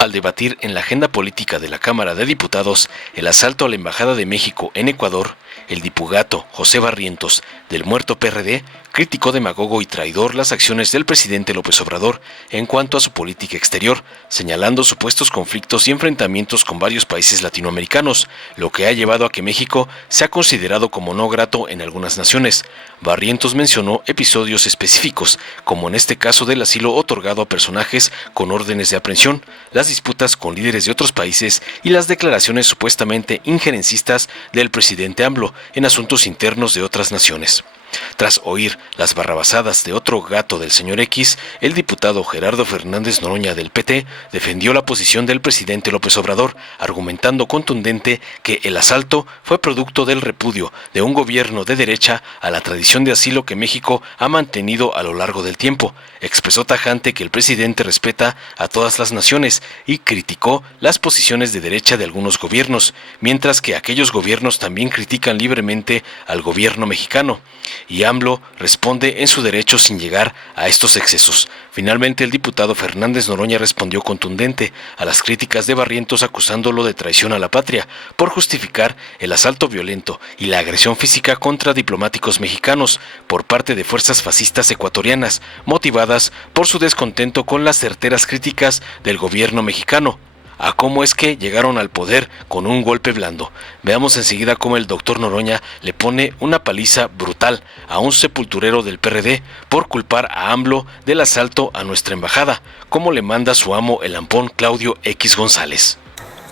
Al debatir en la agenda política de la Cámara de Diputados el asalto a la Embajada de México en Ecuador, el dipugato José Barrientos, del muerto PRD, criticó demagogo y traidor las acciones del presidente López Obrador en cuanto a su política exterior, señalando supuestos conflictos y enfrentamientos con varios países latinoamericanos, lo que ha llevado a que México sea considerado como no grato en algunas naciones. Barrientos mencionó episodios específicos, como en este caso del asilo otorgado a personajes con órdenes de aprehensión, las disputas con líderes de otros países y las declaraciones supuestamente injerencistas del presidente AMLO en asuntos internos de otras naciones. Tras oír las barrabasadas de otro gato del señor X, el diputado Gerardo Fernández Noroña del PT defendió la posición del presidente López Obrador, argumentando contundente que el asalto fue producto del repudio de un gobierno de derecha a la tradición de asilo que México ha mantenido a lo largo del tiempo. Expresó tajante que el presidente respeta a todas las naciones y criticó las posiciones de derecha de algunos gobiernos, mientras que aquellos gobiernos también critican libremente al gobierno mexicano. Y AMLO responde en su derecho sin llegar a estos excesos. Finalmente, el diputado Fernández Noroña respondió contundente a las críticas de Barrientos, acusándolo de traición a la patria por justificar el asalto violento y la agresión física contra diplomáticos mexicanos por parte de fuerzas fascistas ecuatorianas, motivadas por su descontento con las certeras críticas del gobierno mexicano a cómo es que llegaron al poder con un golpe blando. Veamos enseguida cómo el doctor Noroña le pone una paliza brutal a un sepulturero del PRD por culpar a AMLO del asalto a nuestra embajada, como le manda su amo el ampón Claudio X González.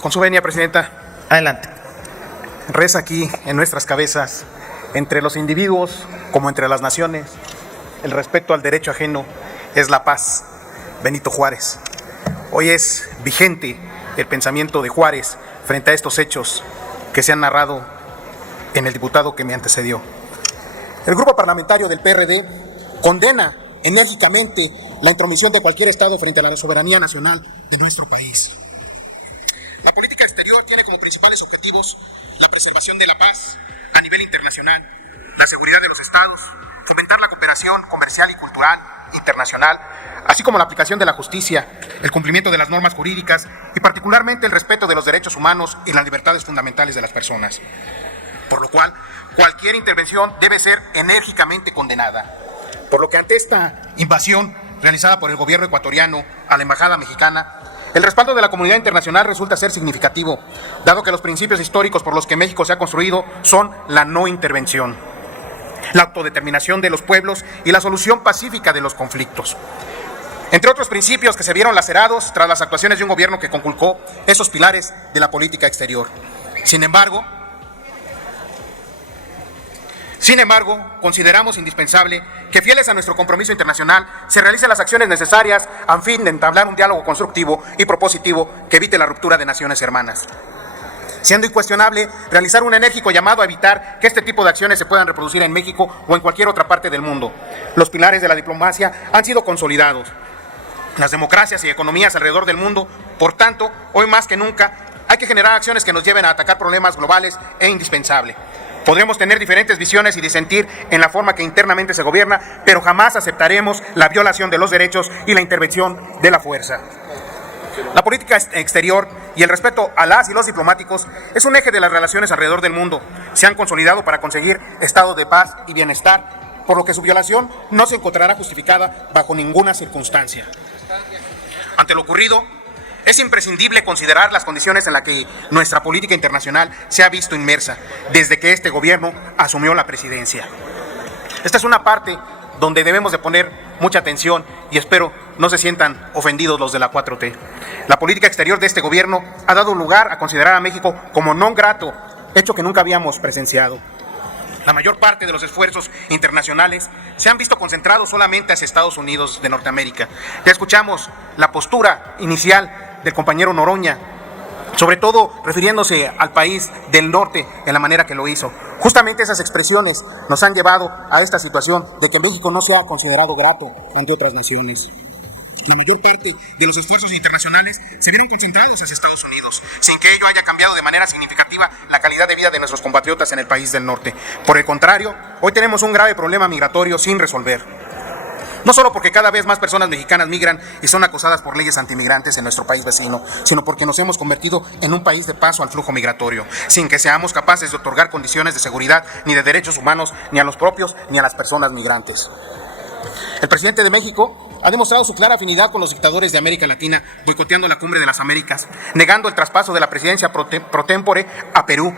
Con su venia, Presidenta, adelante. Reza aquí en nuestras cabezas, entre los individuos como entre las naciones, el respeto al derecho ajeno es la paz. Benito Juárez. Hoy es vigente el pensamiento de Juárez frente a estos hechos que se han narrado en el diputado que me antecedió. El grupo parlamentario del PRD condena enérgicamente la intromisión de cualquier Estado frente a la soberanía nacional de nuestro país. La política exterior tiene como principales objetivos la preservación de la paz a nivel internacional, la seguridad de los Estados, fomentar la cooperación comercial y cultural internacional, así como la aplicación de la justicia, el cumplimiento de las normas jurídicas y particularmente el respeto de los derechos humanos y las libertades fundamentales de las personas. Por lo cual, cualquier intervención debe ser enérgicamente condenada. Por lo que ante esta invasión realizada por el gobierno ecuatoriano a la embajada mexicana, el respaldo de la comunidad internacional resulta ser significativo, dado que los principios históricos por los que México se ha construido son la no intervención, la autodeterminación de los pueblos y la solución pacífica de los conflictos. Entre otros principios que se vieron lacerados tras las actuaciones de un gobierno que conculcó esos pilares de la política exterior. Sin embargo, consideramos indispensable que, fieles a nuestro compromiso internacional, se realicen las acciones necesarias a fin de entablar un diálogo constructivo y propositivo que evite la ruptura de naciones hermanas. Siendo incuestionable realizar un enérgico llamado a evitar que este tipo de acciones se puedan reproducir en México o en cualquier otra parte del mundo. Los pilares de la diplomacia han sido consolidados. Las democracias y economías alrededor del mundo, por tanto, hoy más que nunca, hay que generar acciones que nos lleven a atacar problemas globales e indispensable. Podremos tener diferentes visiones y disentir en la forma que internamente se gobierna, pero jamás aceptaremos la violación de los derechos y la intervención de la fuerza. La política exterior y el respeto a las y los diplomáticos es un eje de las relaciones alrededor del mundo. Se han consolidado para conseguir estados de paz y bienestar, por lo que su violación no se encontrará justificada bajo ninguna circunstancia. Ante lo ocurrido, es imprescindible considerar las condiciones en las que nuestra política internacional se ha visto inmersa desde que este gobierno asumió la presidencia. Esta es una parte donde debemos de poner mucha atención y espero no se sientan ofendidos los de la 4T. La política exterior de este gobierno ha dado lugar a considerar a México como non grato, hecho que nunca habíamos presenciado. La mayor parte de los esfuerzos internacionales se han visto concentrados solamente hacia Estados Unidos de Norteamérica. Ya escuchamos la postura inicial del compañero Noroña, sobre todo refiriéndose al país del norte en la manera que lo hizo. Justamente esas expresiones nos han llevado a esta situación de que México no se ha considerado grato ante otras naciones. La mayor parte de los esfuerzos internacionales se vieron concentrados hacia Estados Unidos, sin que ello haya cambiado de manera significativa la calidad de vida de nuestros compatriotas en el país del norte. Por el contrario, hoy tenemos un grave problema migratorio sin resolver. no solo porque cada vez más personas mexicanas migran y son acosadas por leyes antimigrantes en nuestro país vecino, sino porque nos hemos convertido en un país de paso al flujo migratorio, sin que seamos capaces de otorgar condiciones de seguridad ni de derechos humanos ni a los propios ni a las personas migrantes. El presidente de México ha demostrado su clara afinidad con los dictadores de América Latina, boicoteando la Cumbre de las Américas, negando el traspaso de la presidencia pro tempore a Perú,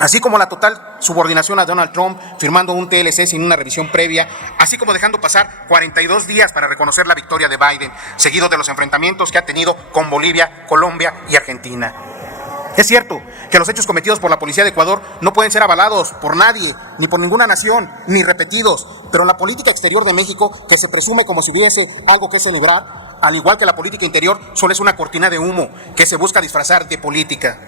así como la total subordinación a Donald Trump, firmando un TLC sin una revisión previa, así como dejando pasar 42 días para reconocer la victoria de Biden, seguido de los enfrentamientos que ha tenido con Bolivia, Colombia y Argentina. Es cierto que los hechos cometidos por la policía de Ecuador no pueden ser avalados por nadie, ni por ninguna nación, ni repetidos, pero la política exterior de México, que se presume como si hubiese algo que celebrar, al igual que la política interior, solo es una cortina de humo que se busca disfrazar de política.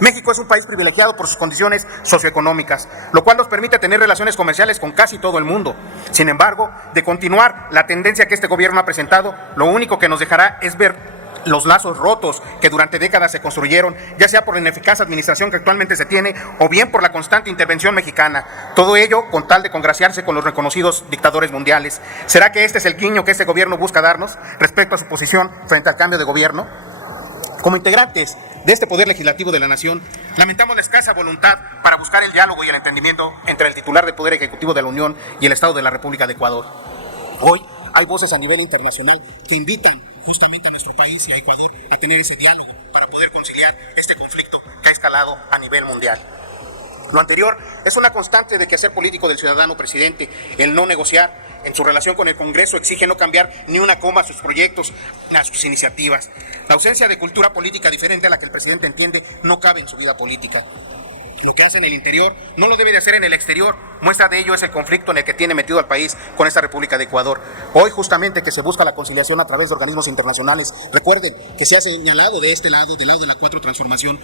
México es un país privilegiado por sus condiciones socioeconómicas, lo cual nos permite tener relaciones comerciales con casi todo el mundo. Sin embargo, de continuar la tendencia que este gobierno ha presentado, lo único que nos dejará es ver los lazos rotos que durante décadas se construyeron, ya sea por la ineficaz administración que actualmente se tiene o bien por la constante intervención mexicana. Todo ello con tal de congraciarse con los reconocidos dictadores mundiales. ¿Será que este es el guiño que este gobierno busca darnos respecto a su posición frente al cambio de gobierno? Como integrantes de este poder legislativo de la nación, lamentamos la escasa voluntad para buscar el diálogo y el entendimiento entre el titular del Poder Ejecutivo de la Unión y el Estado de la República de Ecuador. Hoy hay voces a nivel internacional que invitan justamente a nuestro país y a Ecuador a tener ese diálogo para poder conciliar este conflicto que ha escalado a nivel mundial. Lo anterior es una constante de quehacer político del ciudadano presidente, el no negociar. En su relación con el Congreso exige no cambiar ni una coma a sus proyectos, a sus iniciativas. La ausencia de cultura política diferente a la que el presidente entiende no cabe en su vida política. Lo que hace en el interior no lo debe de hacer en el exterior. Muestra de ello es el conflicto en el que tiene metido al país con esta República de Ecuador. Hoy justamente que se busca la conciliación a través de organismos internacionales, recuerden que se ha señalado de este lado, del lado de la Cuarta Transformación,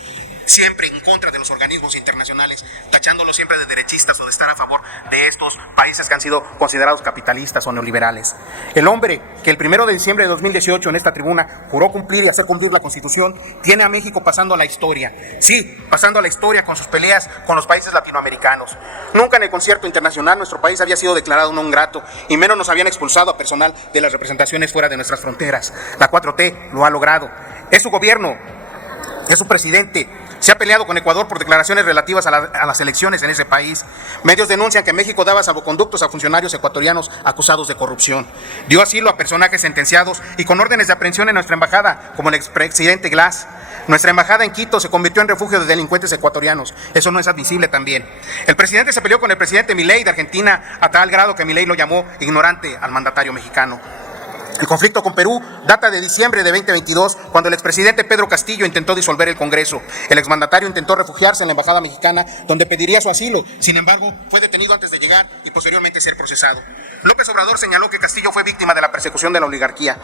siempre en contra de los organismos internacionales, tachándolos siempre de derechistas o de estar a favor de estos países que han sido considerados capitalistas o neoliberales. El hombre que el 1 de diciembre de 2018 en esta tribuna juró cumplir y hacer cumplir la Constitución, tiene a México pasando a la historia. Sí, pasando a la historia con sus peleas con los países latinoamericanos. Nunca en el concierto internacional nuestro país había sido declarado non grato y menos nos habían expulsado a personal de las representaciones fuera de nuestras fronteras. La 4T lo ha logrado. Es su gobierno, es su presidente. Se ha peleado con Ecuador por declaraciones relativas a las elecciones en ese país. Medios denuncian que México daba salvoconductos a funcionarios ecuatorianos acusados de corrupción. Dio asilo a personajes sentenciados y con órdenes de aprehensión en nuestra embajada, como el expresidente Glass. Nuestra embajada en Quito se convirtió en refugio de delincuentes ecuatorianos. Eso no es admisible también. El presidente se peleó con el presidente Milei de Argentina a tal grado que Milei lo llamó ignorante al mandatario mexicano. El conflicto con Perú data de diciembre de 2022, cuando el expresidente Pedro Castillo intentó disolver el Congreso. El exmandatario intentó refugiarse en la embajada mexicana, donde pediría su asilo. Sin embargo, fue detenido antes de llegar y posteriormente ser procesado. López Obrador señaló que Castillo fue víctima de la persecución de la oligarquía.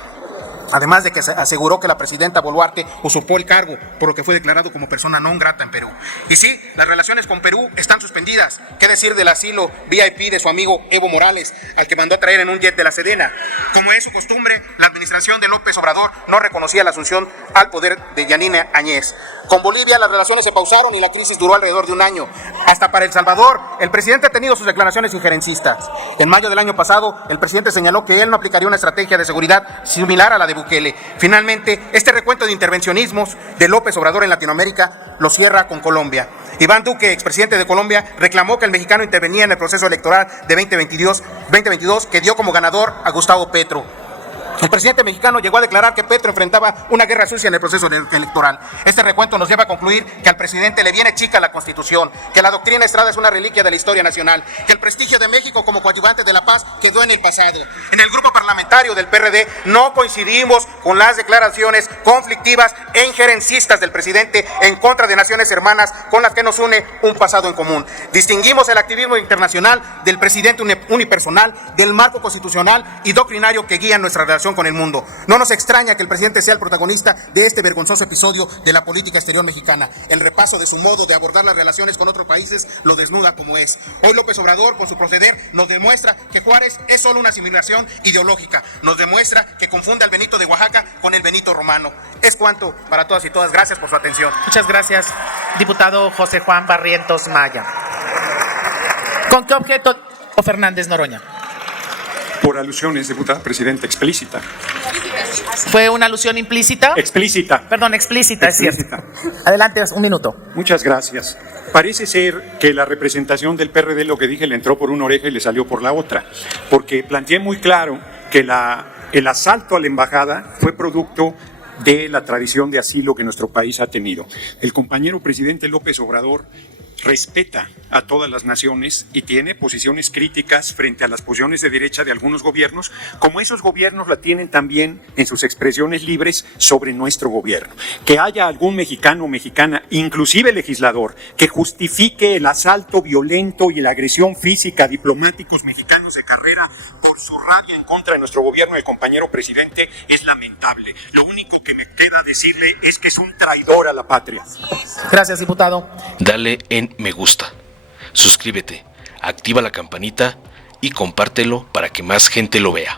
Además de que aseguró que la presidenta Boluarte usurpó el cargo, por lo que fue declarado como persona non grata en Perú. Y sí, las relaciones con Perú están suspendidas. ¿Qué decir del asilo VIP de su amigo Evo Morales, al que mandó a traer en un jet de la Sedena? Como es su costumbre, la administración de López Obrador no reconocía la asunción al poder de Yanine Áñez. Con Bolivia las relaciones se pausaron y la crisis duró alrededor de un año. Hasta para El Salvador, el presidente ha tenido sus declaraciones injerencistas. En mayo del año pasado, el presidente señaló que él no aplicaría una estrategia de seguridad similar a la de Bukele. Finalmente, este recuento de intervencionismos de López Obrador en Latinoamérica lo cierra con Colombia. Iván Duque, expresidente de Colombia, reclamó que el mexicano intervenía en el proceso electoral de 2022 que dio como ganador a Gustavo Petro. El presidente mexicano llegó a declarar que Petro enfrentaba una guerra sucia en el proceso electoral. Este recuento nos lleva a concluir que al presidente le viene chica la Constitución, que la doctrina Estrada es una reliquia de la historia nacional, que el prestigio de México como coadyuvante de la paz quedó en el pasado. En el grupo parlamentario del PRD no coincidimos con las declaraciones conflictivas e injerencistas del presidente en contra de naciones hermanas con las que nos une un pasado en común. Distinguimos el activismo internacional del presidente unipersonal, del marco constitucional y doctrinario que guía nuestra relación con el mundo. No nos extraña que el presidente sea el protagonista de este vergonzoso episodio de la política exterior mexicana. El repaso de su modo de abordar las relaciones con otros países lo desnuda como es. Hoy López Obrador, con su proceder, nos demuestra que Juárez es solo una asimilación ideológica. Nos demuestra que confunde al Benito de Oaxaca con el Benito romano. Es cuanto para todas y todas. Gracias por su atención. Muchas gracias, diputado José Juan Barrientos Maya. ¿Con qué objeto, Fernández Noroña? Por alusiones, diputada presidenta, explícita. ¿Fue una alusión implícita? Explícita. Perdón, explícita, es cierto. Adelante, un minuto. Muchas gracias. Parece ser que la representación del PRD, lo que dije, le entró por una oreja y le salió por la otra, porque planteé muy claro que el asalto a la embajada fue producto de la tradición de asilo que nuestro país ha tenido. El compañero presidente López Obrador respeta a todas las naciones y tiene posiciones críticas frente a las posiciones de derecha de algunos gobiernos, como esos gobiernos la tienen también en sus expresiones libres sobre nuestro gobierno. Que haya algún mexicano o mexicana, inclusive legislador, que justifique el asalto violento y la agresión física a diplomáticos mexicanos de carrera por su rabia en contra de nuestro gobierno del compañero presidente es lamentable. Lo único que me queda decirle es que es un traidor a la patria. Gracias, diputado. Dale en me gusta, suscríbete, activa la campanita y compártelo para que más gente lo vea.